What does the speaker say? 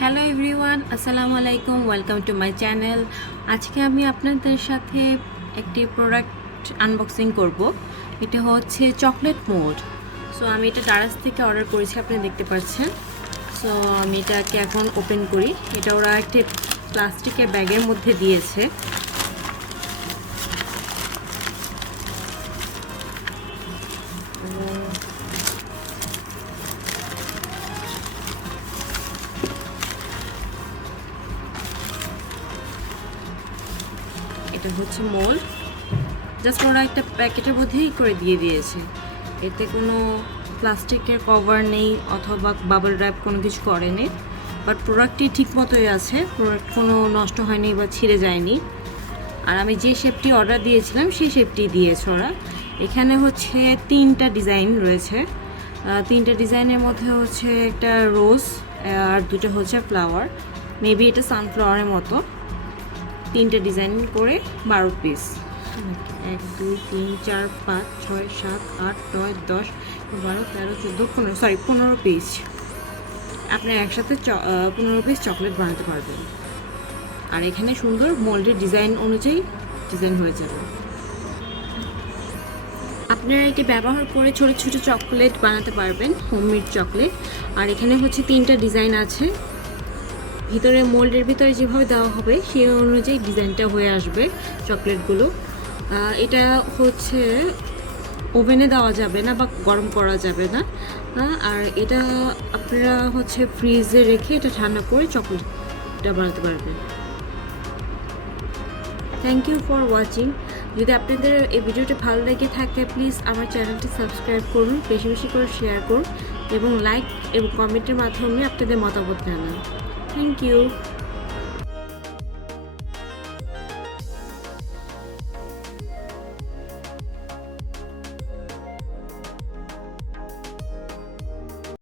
Hello everyone, আসসালামু আলাইকুম। Welcome to my channel. আজকে আমি আপনাদের সাথে একটি প্রোডাক্ট আনবক্সিং করব। এটা হচ্ছে চকলেট মোল্ড। সো আমি এটা দারাজ থেকে অর্ডার করেছি, আপনি দেখতে পাচ্ছেন। সো আমি এটাকে এখন ওপেন করি। এটা ওরা একটি প্লাস্টিকের ব্যাগের মধ্যে দিয়েছে। এটা হচ্ছে মোল্ড। জাস্ট ওরা একটা প্যাকেটের মধ্যেই করে দিয়ে দিয়েছে। এতে কোনো প্লাস্টিকের কভার নেই অথবা বাবল র্যাপ কোনো কিছু করেনি, বাট প্রোডাক্টটি ঠিক মতোই আছে। প্রোডাক্ট কোনো নষ্ট হয়নি বা ছিঁড়ে যায়নি। আর আমি যে শেপটি অর্ডার দিয়েছিলাম সেই শেপটি দিয়েছে ওরা। এখানে হচ্ছে 3টা ডিজাইন রয়েছে। 3টা ডিজাইনের মধ্যে হচ্ছে একটা রোজ আর 2টা হচ্ছে ফ্লাওয়ার। মেবি এটা সানফ্লাওয়ারের মতো। 3টে ডিজাইন করে 12 পিস। 1 2 3 4 5 6 7 8 9 10 12 13 14 15, sorry 15 piece. আপনি একসাথে 15 পিস চকলেট বানাতে পারবেন। আর এখানে সুন্দর মোল্ডের ডিজাইন অনুযায়ী ডিজাইন হয়ে যাবে। আপনারা এটি ব্যবহার করে ছোট ছোট চকলেট বানাতে পারবেন, হোমমেড চকলেট। আর এখানে হচ্ছে 3টা ডিজাইন আছে। ভিতরে মোল্ডের ভিতরে যেভাবে দেওয়া হবে সেই অনুযায়ী ডিজাইনটা হয়ে আসবে চকলেটগুলো। এটা হচ্ছে ওভেনে দেওয়া যাবে না বা গরম করা যাবে না। আর এটা আপনারা হচ্ছে ফ্রিজে রেখে এটা ঠান্ডা করে চকলেটটা বানাতে পারবেন। Thank you for watching. যদি আপনাদের এই ভিডিওটা ভালো লেগে থাকে প্লিজ আমার চ্যানেলটি সাবস্ক্রাইব করুন, বেশি বেশি করে শেয়ার করুন এবং লাইক এবং কমেন্টের মাধ্যমে আপনাদের মতামত জানান। Thank you.